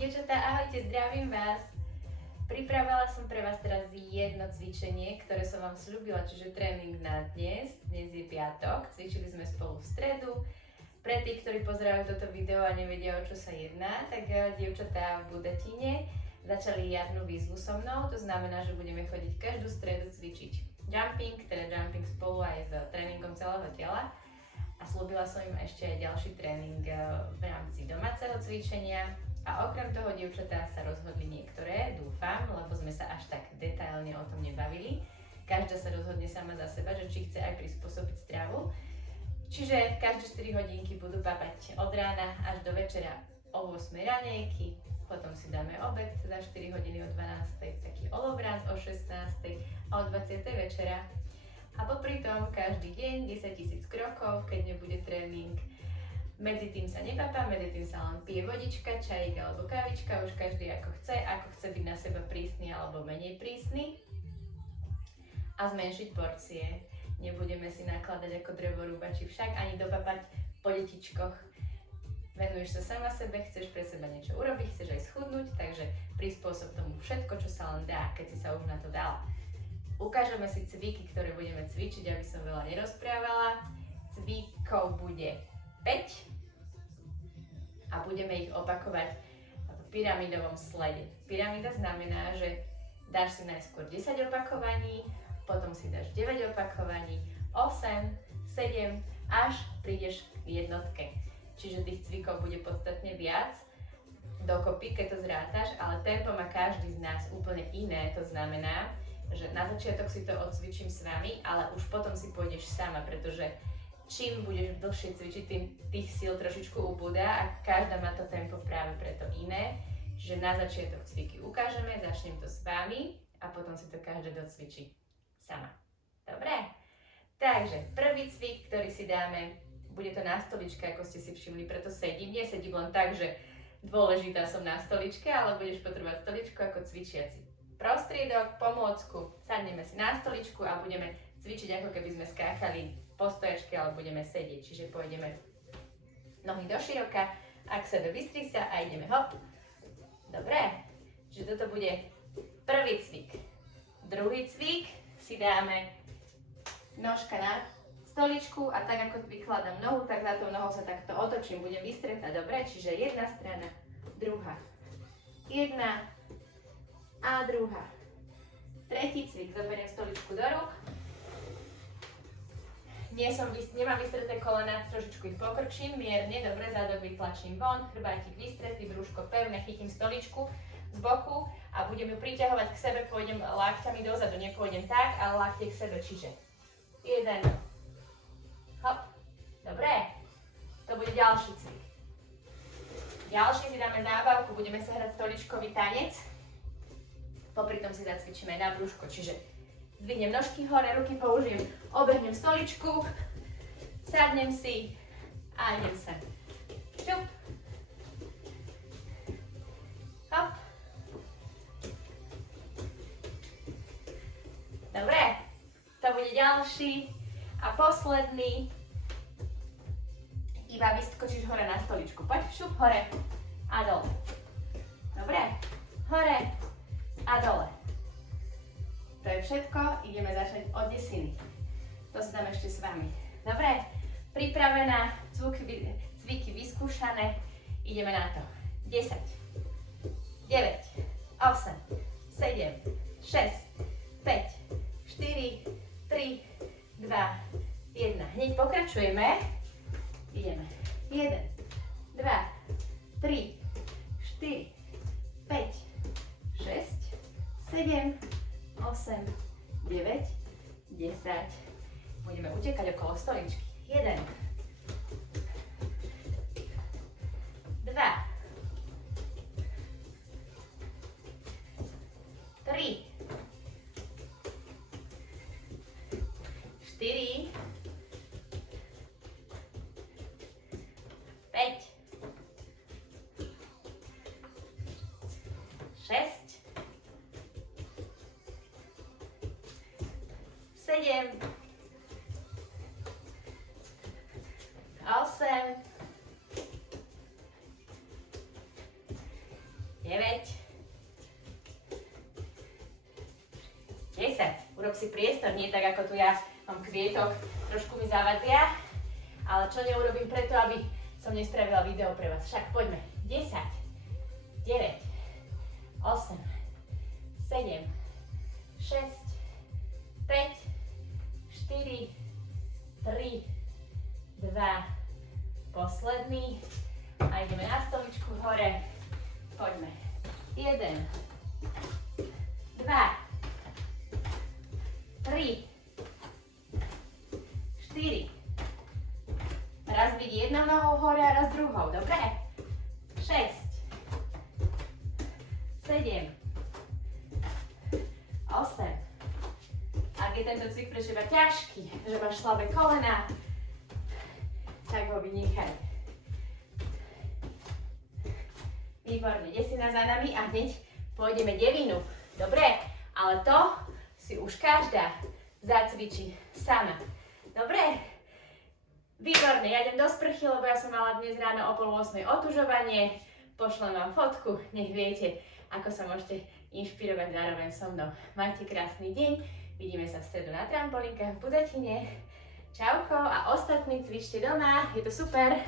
Dievčatá, ahojte, zdravím vás. Pripravila som pre vás teraz jedno cvičenie, ktoré som vám sľúbila, čiže tréning na dnes. Dnes je piatok, cvičili sme spolu v stredu. Pre tých, ktorí pozerajú toto video a nevedia, o čo sa jedná, tak dievčatá v Budatíne začali jarnú výzvu so mnou. To znamená, že budeme chodiť každú stredu cvičiť jumping, teda jumping spolu aj s tréningom celého tela. A sľúbila som im ešte aj ďalší tréning v rámci domáceho cvičenia. A okrem toho, dievčatá sa rozhodli niektoré, dúfam, lebo sme sa až tak detailne o tom nebavili. Každá sa rozhodne sama za seba, že či chce aj prispôsobiť stravu. Čiže každé 4 hodinky budú papať od rána až do večera o 8 raňajky, potom si dáme obed za 4 hodiny o 12, taký olovrant o 16 a o 20 večera. A popri tom každý deň 10 000 krokov, keď nebude tréning. Medzi tým sa nepapá, medzi tým sa len pije vodička, čajík alebo kávička, už každý ako chce byť na seba prísny alebo menej prísny. A zmenšiť porcie. Nebudeme si nakladať ako drevorúbači však ani dopapať po detičkoch. Venuješ sa sama sebe, chceš pre seba niečo urobiť, chceš aj schudnúť, takže prispôsob tomu všetko, čo sa len dá, keď si sa už na to dala. Ukážeme si cviky, ktoré budeme cvičiť, aby som veľa nerozprávala. Cvikov bude 5 a budeme ich opakovať v pyramidovom slede. Pyramída znamená, že dáš si najskôr 10 opakovaní, potom si dáš 9 opakovaní, 8, 7, až prídeš k jednotke. Čiže tých cvikov bude podstatne viac dokopy, keď to zrátaš, ale tempo má každý z nás úplne iné. To znamená, že na začiatok si to odcvičím s vami, ale už potom si pôjdeš sama, pretože čím budeš dlhšie cvičiť, tým tých síl trošičku ubúda a každá má to tempo práve preto iné. Čiže na začiatok cviky ukážeme, začnem to s vami a potom si to každá docvičí sama. Dobre? Takže prvý cvik, ktorý si dáme, bude to na stoličke, ako ste si všimli, preto sedím. Nesedím len tak, že dôležitá som na stoličke, ale budeš potrebovať stoličku ako cvičiaci prostriedok, pomôcku. Sadneme si na stoličku a budeme cvičiť, ako keby sme skákali po stojačke, ale budeme sedieť. Čiže pôjdeme nohy do široka, a k sebe vystrih sa a ideme hop. Dobre? Čiže toto bude prvý cvik. Druhý cvik si dáme nožka na stoličku a tak ako vykladám nohu, tak za tou nohou sa takto otočím, budem vystretať, dobre? Čiže jedna strana, druhá, jedna a druhá. Tretí cvik, zoberiem stoličku do rúk. Nemám vystreté kolena, trošičku ich pokrčím, mierne, dobre, zadok vytlačím von, chrbátik vystretý, brúško pevné, chytím stoličku z boku a budem ju priťahovať k sebe, pôjdem lakťami dozadu, nepôjdem tak, ale lakte k sebe, čiže jeden, hop, dobre, to bude ďalší cvik. Ďalší si dáme zábavku, budeme sa hrať stoličkový tanec, popri tom si zacvičíme na brúško, čiže zdvihnem nožky hore, ruky použijem, obehnem stoličku, sadnem si a idem sa. Šup. Hop. Dobre, to bude ďalší a posledný. Iba vyskočíš hore na stoličku. Poď, šup, hore a dole. Dobre, hore a dole. To je všetko, ideme začať od desiny. To si dám ešte s vami. Dobre, pripravená, cviky vyskúšané, ideme na to. 10, 9, 8, 7, 6, 5, 4, 3, 2, 1. Hneď pokračujeme. Ideme. 1, 2, 3, 4, 5, 6, 7, 8, 9, 10. Budeme utekať okolo stoličky. 1, 2, 3, 4, 5, 6, 7, 8, priestor, nie tak ako tu ja mám kvietok, trošku mi zavadzia, ale čo neurobím preto, aby som nespravila video pre vás. Však poďme. 10, 9, 8, 7, 6, 5, 4, 3, 2, posledný. A ideme na stoličku hore. Poďme. 1, 2, 3, 4. Raz byť jednou nohou hore a raz druhou. Dobre? 6, 7, 8. Ak je tento cvik pre teba ťažký, že máš slabé kolena, tak ho vynechaj. Výborne, ide si na za nami a hneď pôjdeme devinu. Dobre, ale to si už každá zacvičí sama. Dobre? Výborne, ja idem do sprchy, lebo ja som mala dnes ráno o 7:30 otužovanie. Pošlem vám fotku, nech viete, ako sa môžete inšpirovať zároveň so mnou. Majte krásny deň, vidíme sa v stredu na trampolínkach v Budetine. Čauko a ostatní cvičte doma, je to super.